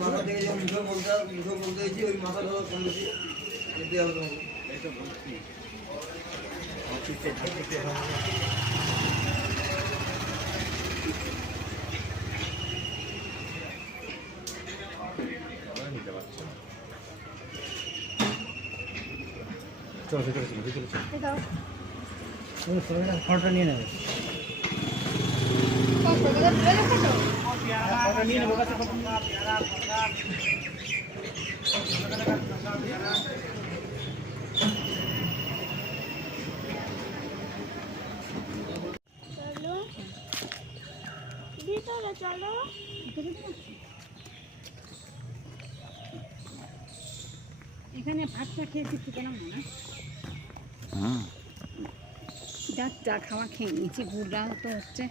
মাথা থেকে যে মুখে বলতে ওই মাথা ধরো যেতে হবে তোমাকে। এটা বলছি চলো ফটোটা নিয়ে নেবে। চলো এখানে ভাতটা খেয়েছি কেন মনে যা খাওয়া খেয়ে নিয়েছি। ঘুররা তো হচ্ছে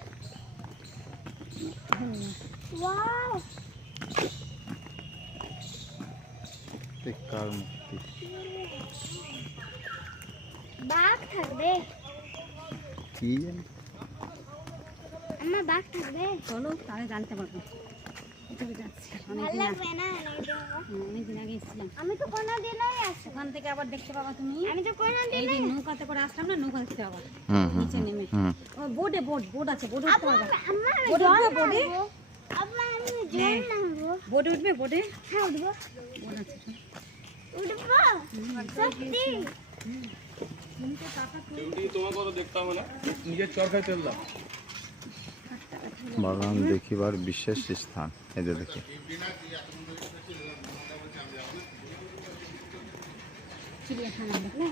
বাঘ থাকবে, কি জানি আমার বাঘ থাকবে। চলো তাহলে জানতে পারবো। অনেকদিন আগে এসেছিলাম। আমি তো কোনোদিনই আসি। ওখান থেকে আবার দেখতে পাবা তুমি। আমি তো কোনোদিনই নৌকাতে করে আসলাম না, নৌকা দেখতে পাবা নিচে নেমে। বোটে বোট আছে, বোটে উঠতে পারবা। বোটে উঠবে? বোটে হ্যাঁ উঠবো। বোট আছে উঠবো সত্যি। তোমার কথা দেখতে হবে না, নিজের চরকায় তেল দাও। বাগান দেখিবার বিশেষ স্থান। এই যে দেখি চিড়িয়াখানা দেখলে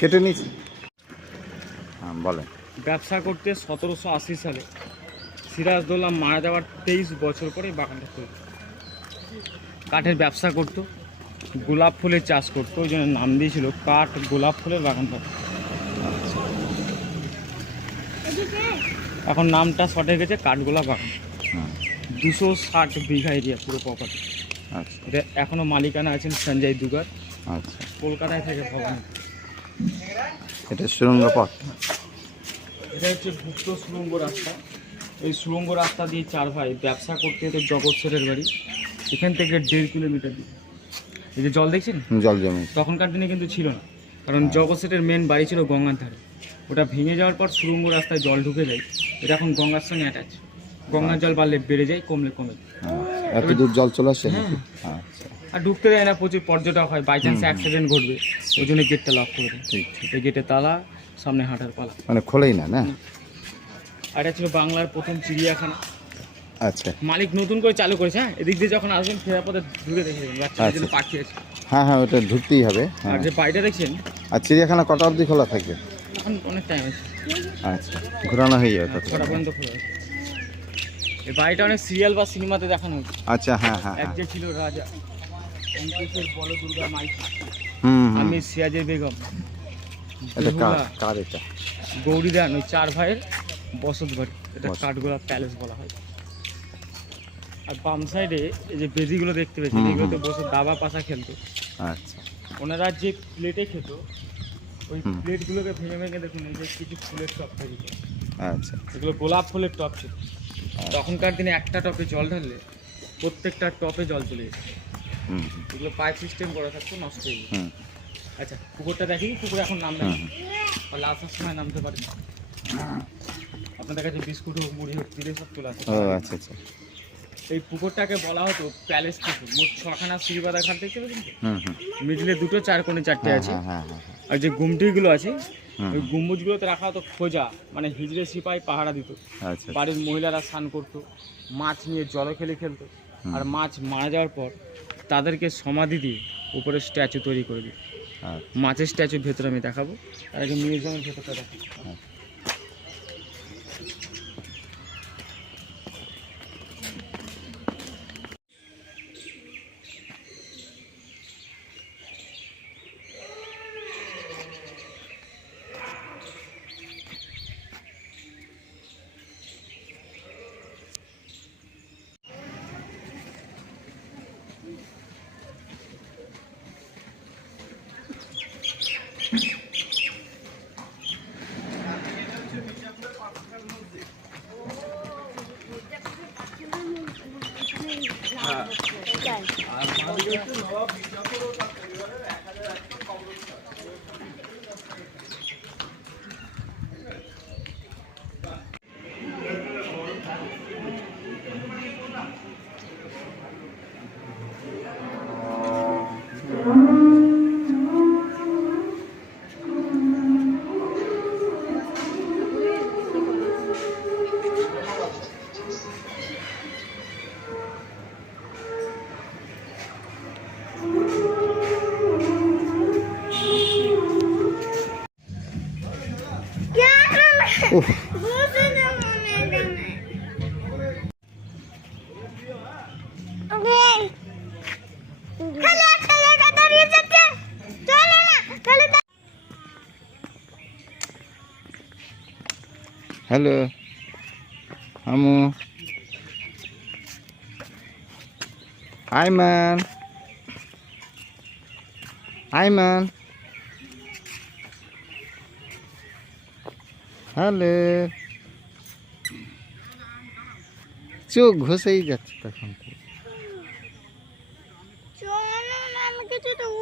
কেটে নিয়েছি। হ্যাঁ বলেন। ব্যবসা করতে 1780 সালে সিরাজদৌল্লা মারা যাওয়ার 23 বছর পরে বাগানটা তৈরি। কাঠের ব্যবসা করতো, গোলাপ ফুলের চাষ করতো, ওই জন্য নাম দিয়েছিল কাঠ গোলাপ ফুলের বাগান পাতা। এখন নামটা শর্ট হয়ে গেছে কাঠগোলাপ বাগান। 260 বিঘা এরিয়া পুরো প্রপার্টি। আচ্ছা, এটা এখনো মালিকানা আছেন সঞ্জয় দুগার। আচ্ছা, কলকাতায় থেকে ভবন। এটা সুরঙ্গ পথ। এটা হচ্ছে গুপ্ত সুরঙ্গ রাস্তা। এই সুরঙ্গ রাস্তা দিয়ে চার ভাই ব্যবসা করতে হতো জগৎ স্যারের বাড়ি। এখান থেকে 1.5 কিলোমিটার দিয়ে। এই যে জল দেখছেন, জল জমে তখনকার দিনে কিন্তু ছিল না, কারণ জগৎ স্যারের মেন বাড়ি ছিল গঙ্গার ধারে। ওটা ভেঙে যাওয়ার পর সুরঙ্গ রাস্তায় জল ঢুকে যায়। এটা এখন গঙ্গার সঙ্গে অ্যাটাচ। গঙ্গার জল বাড়লে বেড়ে যায়, কমলে কমে। এত দূর জল চলে আসে? আচ্ছা। আর ঢুকতে দেয় না, প্রচুর পর্যটক হয়, বাই চান্স অ্যাক্সিডেন্ট ঘটবে, ওই জন্য গেটটা লক করে দেয়। এই গেটে তালা, সামনে হাঁটার পালা, মানে খোলেই না। না, আর এটা ছিল বাংলার প্রথম চিড়িয়াখানা। আচ্ছা, মালিক নতুন করে চালু করেছে। হ্যাঁ, এদিক দিয়ে যখন আসবেন ফেরার পথে ঢুকে দেখে বাচ্চাদের জন্য পাখি আছে। হ্যাঁ হ্যাঁ, ওটা ঢুকতেই হবে। আর যে বাড়িটা দেখছেন, আর চিড়িয়াখানা কটা অবধি খোলা থাকবে? এখন অনেক টাইম আছে। আচ্ছা, ঘোরানো হয়ে যাবে ছটা পর্যন্ত খোলা আছে। এই বাড়িটা অনেক সিরিয়াল বা সিনেমাতে দেখানো হয়েছে। আচ্ছা, হ্যাঁ হ্যাঁ। এক যে ছিল রাজা, অঙ্কুশের বল দুর্গা মাইতি, হুম, আমি সিরাজের বেগম, এটা কার এটা? গৌরীদান, ওই চার ভাইয়ের বসত বাড়ি। এটা কাঠগোলাপ প্যালেস বলা হয়। আর বাম সাইডে এই যে বেদিগুলো দেখতে পেয়েছেন, এগুলোতে বসে দাবা পাশা খেলতো। আচ্ছা, ওনারা যে প্লেটে খেত, ওই প্লেটগুলোকে ভেঙে ভেঙে দেখুন এই যে কিছু ফুলের টপ তৈরি করে। আচ্ছা, এগুলো গোলাপ ফুলের টপ ছিল। তখনকার দিনে একটা টপে জল ঢাললে প্রত্যেকটা টপে জল চলে যেত। এগুলো পাইপ সিস্টেম করা থাকতো, নষ্ট হয়ে যেত। আচ্ছা পুকুরটা দেখি, পুকুরে এখন নামবে না, তাহলে আসার সময় নামতে পারে। আপনাদের কাছে বিস্কুট হোক, মুড়ি হোক, দিলে সব চলে আসে। ও আচ্ছা আচ্ছা। এই পুকুরটাকে বলা হতো প্যালেস পুকুর। মোট 6খানা সিঁড়িবাঁধা ঘাট দেখতে পাচ্ছেন তো? হুম হুম। মিডলে 2টো, 4 কোণে 4টে হ্যাঁ আছে। হ্যাঁ হ্যাঁ হ্যাঁ। আর যে গুমটিগুলো আছে, হুম, ওই গম্বুজগুলোতে রাখা হতো খোঁজা, মানে হিজড়ে সিপাই পাহারা দিত। আচ্ছা বাড়ির মহিলারা স্নান করতো, মাছ নিয়ে জল খেলতো। আর মাছ মারা যাওয়ার পর তাদেরকে সমাধি দিয়ে উপরে স্ট্যাচু তৈরি করে দিত। আচ্ছা। মাছের স্ট্যাচুর ভেতরে আমি দেখাবো, তার আগে মিউজিয়ামের ভেতরটা দেখাবো। উফ, হ্যালো আমু, আইমান, আইমান, হ্যালো। চোখ ঘষেই যাচ্ছে তখন থেকে।